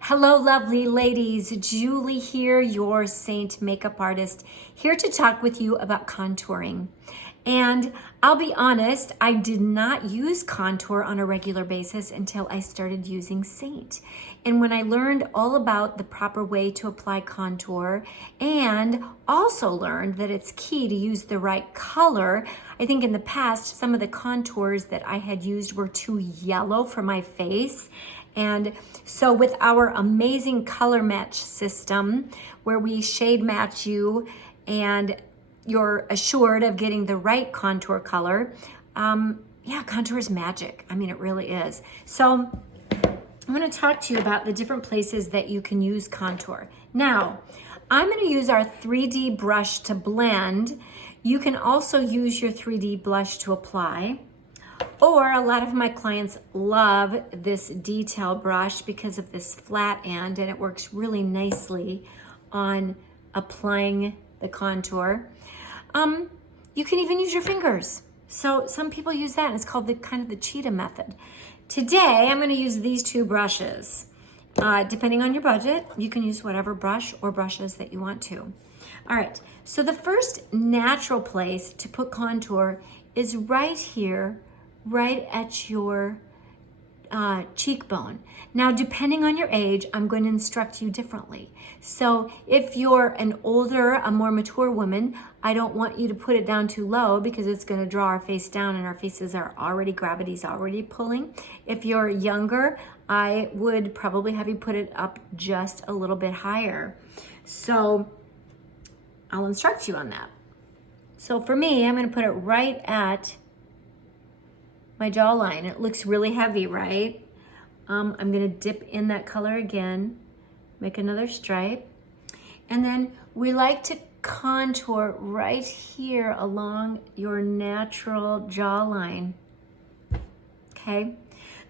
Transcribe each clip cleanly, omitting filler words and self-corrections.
Hello, lovely ladies. Julie here, your Seint makeup artist, here to talk with you about contouring. And I'll be honest, I did not use contour on a regular basis until I started using Seint. And when I learned all about the proper way to apply contour and also learned that it's key to use the right color, I think in the past, some of the contours that I had used were too yellow for my face. And so with our amazing color match system, where we shade match you and you're assured of getting the right contour color, contour is magic. I mean, it really is. So I'm gonna talk to you about the different places that you can use contour. Now, I'm gonna use our 3D brush to blend. You can also use your 3D blush to apply. Or a lot of my clients love this detail brush because of this flat end, and it works really nicely on applying the contour. You can even use your fingers. So some people use that, and it's called the cheetah method. Today, I'm gonna use these two brushes. Depending on your budget, you can use whatever brush or brushes that you want to. All right, so the first natural place to put contour is right here, right at your cheekbone. Now, depending on your age, I'm going to instruct you differently. So if you're an older, a more mature woman, I don't want you to put it down too low because it's going to draw our face down, and our faces are already, gravity's already pulling. If you're younger, I would probably have you put it up just a little bit higher. So I'll instruct you on that. So for me, I'm going to put it right at my jawline. It looks really heavy, right? I'm gonna dip in that color again, make another stripe, and then we like to contour right here along your natural jawline, okay?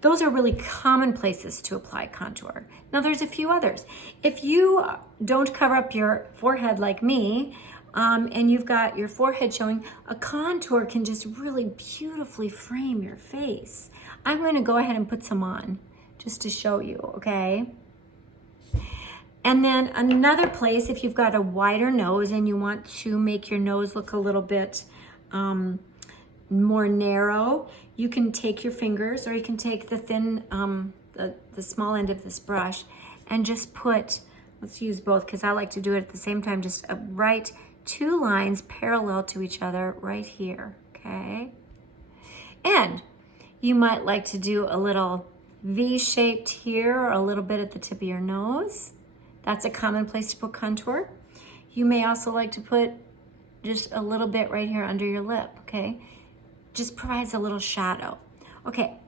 Those are really common places to apply contour. Now there's a few others. If you don't cover up your forehead like me, and you've got your forehead showing, a contour can just really beautifully frame your face. I'm gonna go ahead and put some on just to show you, okay? And then another place, if you've got a wider nose and you want to make your nose look a little bit more narrow, you can take your fingers, or you can take the thin, the small end of this brush and just put, let's use both because I like to do it at the same time, just right two lines parallel to each other right here, okay? And you might like to do a little V-shaped here, or a little bit at the tip of your nose. That's a common place to put contour. You may also like to put just a little bit right here under your lip, okay? Just provides a little shadow. Okay,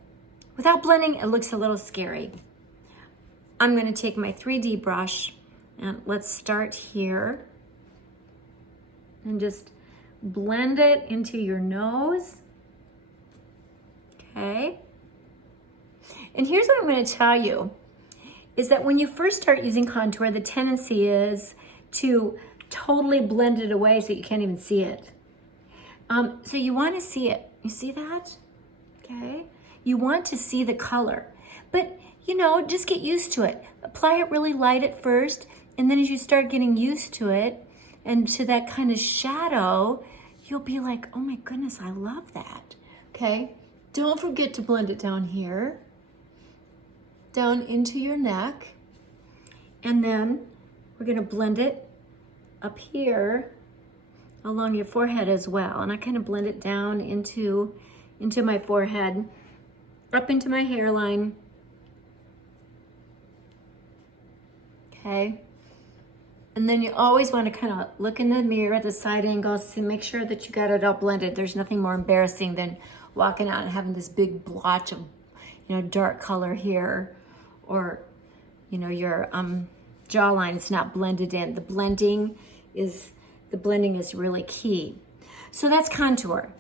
without blending, it looks a little scary. I'm gonna take my 3D brush, and let's start here and just blend it into your nose, okay? And here's what I'm gonna tell you, is that when you first start using contour, the tendency is to totally blend it away so you can't even see it. So you wanna see it, you see that? Okay? You want to see the color, but just get used to it. Apply it really light at first, and then as you start getting used to it, and to that kind of shadow, you'll be like, oh my goodness, I love that, okay? Don't forget to blend it down here, down into your neck, and then we're gonna blend it up here along your forehead as well. And I kind of blend it down into my forehead, up into my hairline, okay? And then you always want to kind of look in the mirror at the side angles to make sure that you got it all blended. There's nothing more embarrassing than walking out and having this big blotch of, dark color here, or, your jawline is not blended in. The blending is really key. So that's contour.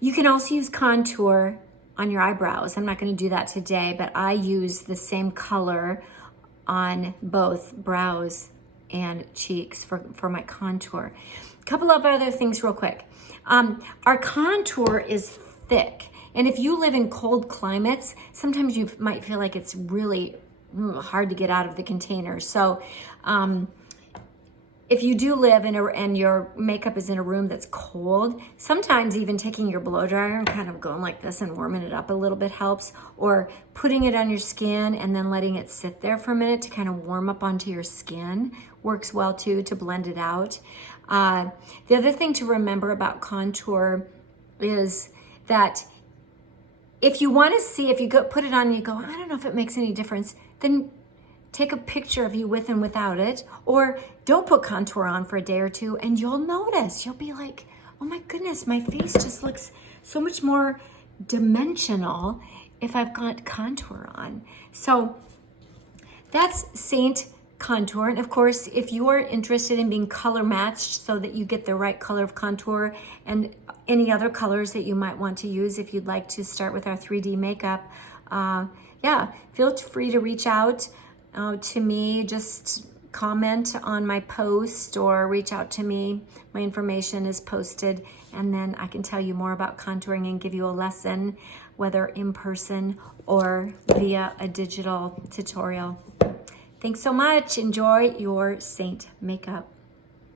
You can also use contour on your eyebrows. I'm not going to do that today, but I use the same color on both brows and cheeks for my contour. A couple of other things real quick. Our contour is thick, and if you live in cold climates, sometimes you might feel like it's really hard to get out of the container. So if you do live and your makeup is in a room that's cold, sometimes even taking your blow dryer and kind of going like this and warming it up a little bit helps, or putting it on your skin and then letting it sit there for a minute to kind of warm up onto your skin works well too, to blend it out. The other thing to remember about contour is that if you want to see, if you put it on and you go, I don't know if it makes any difference, then take a picture of you with and without it, or don't put contour on for a day or two and you'll notice. You'll be like, oh my goodness, my face just looks so much more dimensional if I've got contour on. So that's Seint contour. And of course, if you're interested in being color matched so that you get the right color of contour and any other colors that you might want to use, if you'd like to start with our 3D makeup, yeah, feel free to reach out to me. Just comment on my post or reach out to me. My information is posted, and then I can tell you more about contouring and give you a lesson, whether in person or via a digital tutorial. Thanks so much. Enjoy your Seint makeup.